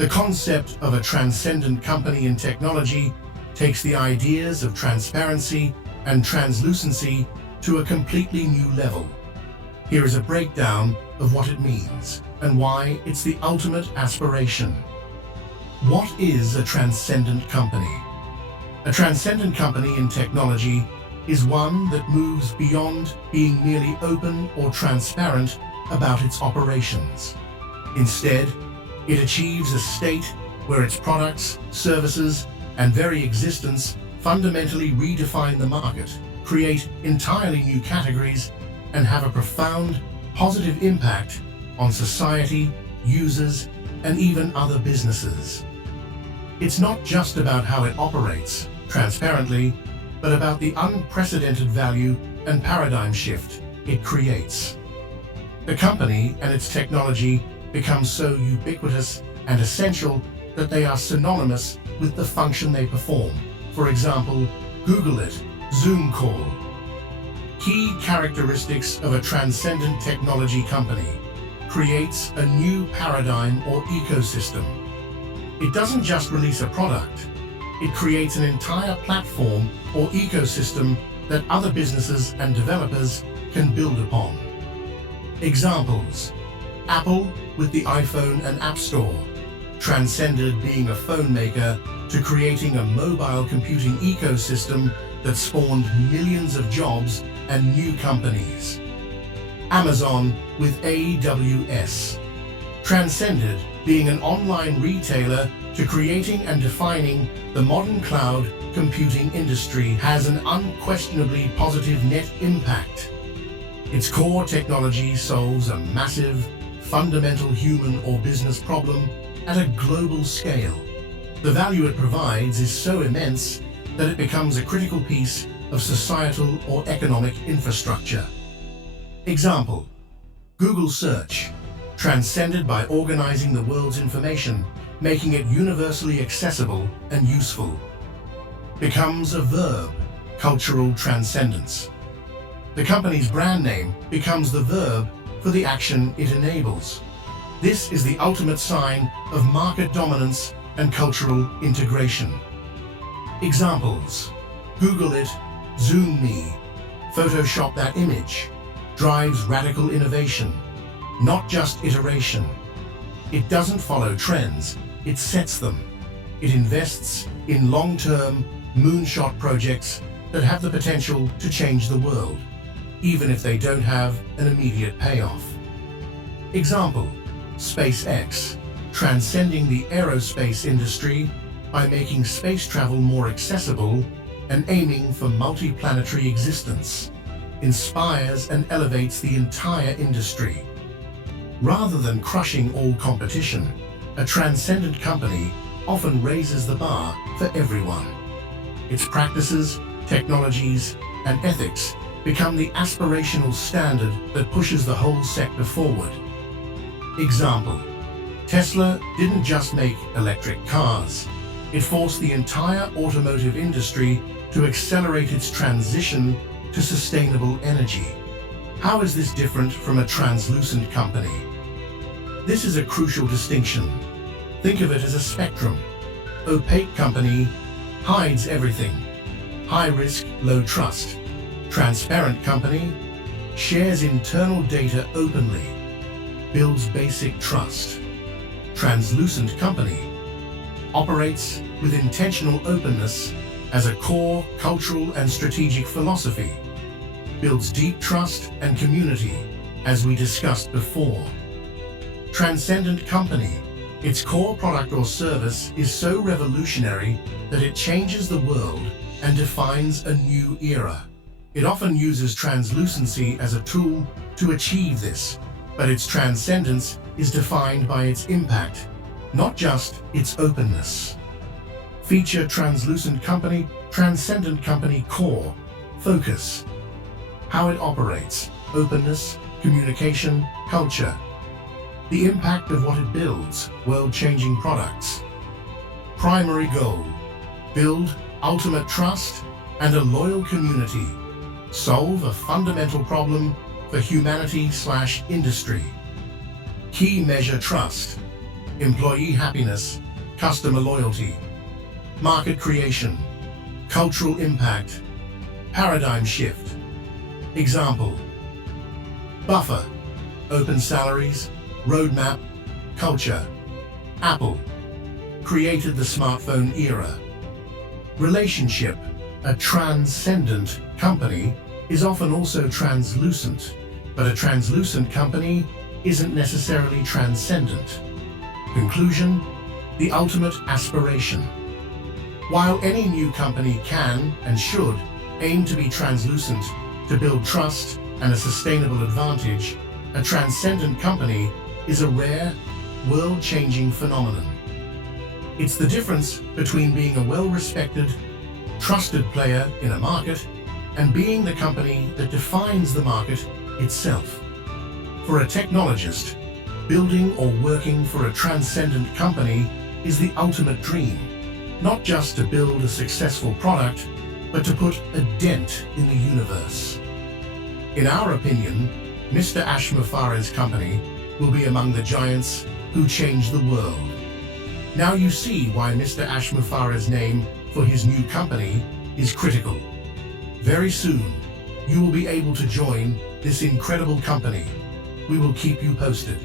The concept of a transcendent company in technology takes the ideas of transparency and translucency to a completely new level. Here is a breakdown of what it means and why it's the ultimate aspiration. What is a transcendent company? A transcendent company in technology is one that moves beyond being merely open or transparent about its operations. Instead, it achieves a state where its products, services, and very existence fundamentally redefine the market, create entirely new categories, and have a profound, positive impact on society, users, and even other businesses. It's not just about how it operates transparently, but about the unprecedented value and paradigm shift it creates. The company and its technology become so ubiquitous and essential that they are synonymous with the function they perform. For example, Google it, Zoom call. Key characteristics of a transcendent technology company creates a new paradigm or ecosystem. It doesn't just release a product, it creates an entire platform or ecosystem that other businesses and developers can build upon. Examples: Apple with the iPhone and App Store transcended being a phone maker to creating a mobile computing ecosystem that spawned millions of jobs and new companies. Amazon with AWS transcended being an online retailer to creating and defining the modern cloud computing industry, has an unquestionably positive net impact. Its core technology solves a massive, fundamental human or business problem at a global scale. The value it provides is so immense that it becomes a critical piece of societal or economic infrastructure. Example: Google Search transcended by organizing the world's information, making it universally accessible and useful. Becomes a verb, cultural transcendence. The company's brand name becomes the verb for the action it enables. This is the ultimate sign of market dominance and cultural integration. Examples: Google it, Zoom me, Photoshop that image. Drives radical innovation, not just iteration. It doesn't follow trends, it sets them. It invests in long-term, moonshot projects that have the potential to change the world, even if they don't have an immediate payoff. Example: SpaceX, transcending the aerospace industry by making space travel more accessible and aiming for multiplanetary existence, inspires and elevates the entire industry. Rather than crushing all competition, a transcendent company often raises the bar for everyone. Its practices, technologies, and ethics become the aspirational standard that pushes the whole sector forward. Example: Tesla didn't just make electric cars. It forced the entire automotive industry to accelerate its transition to sustainable energy. How is this different from a translucent company? This is a crucial distinction. Think of it as a spectrum. Opaque company hides everything. High risk, low trust. Transparent company shares internal data openly, builds basic trust. Translucent company operates with intentional openness as a core cultural and strategic philosophy, builds deep trust and community, as we discussed before. Transcendent company, its core product or service is so revolutionary that it changes the world and defines a new era. It often uses translucency as a tool to achieve this, but its transcendence is defined by its impact, not just its openness. Feature: translucent company, transcendent company core, focus. How it operates: openness, communication, culture. The impact of what it builds: world-changing products. Primary goal: build ultimate trust and a loyal community. Solve a fundamental problem for humanity/industry. Key measure: trust. employee happiness, customer loyalty, market creation, cultural impact, paradigm shift. Example: Buffer, open salaries, roadmap, culture. Apple, created the smartphone era. Relationship, a transcendent company is often also translucent, but a translucent company isn't necessarily transcendent. Conclusion, the ultimate aspiration. While any new company can and should aim to be translucent to build trust and a sustainable advantage, a transcendent company is a rare, world-changing phenomenon. It's the difference between being a well-respected, trusted player in a market and being the company that defines the market itself. For a technologist, building or working for a transcendent company is the ultimate dream, not just to build a successful product, but to put a dent in the universe. In our opinion, Mr. Ash Mufareh's company will be among the giants who change the world. Now you see why Mr. Ash Mufareh's name for his new company is critical. Very soon, you will be able to join this incredible company. We will keep you posted.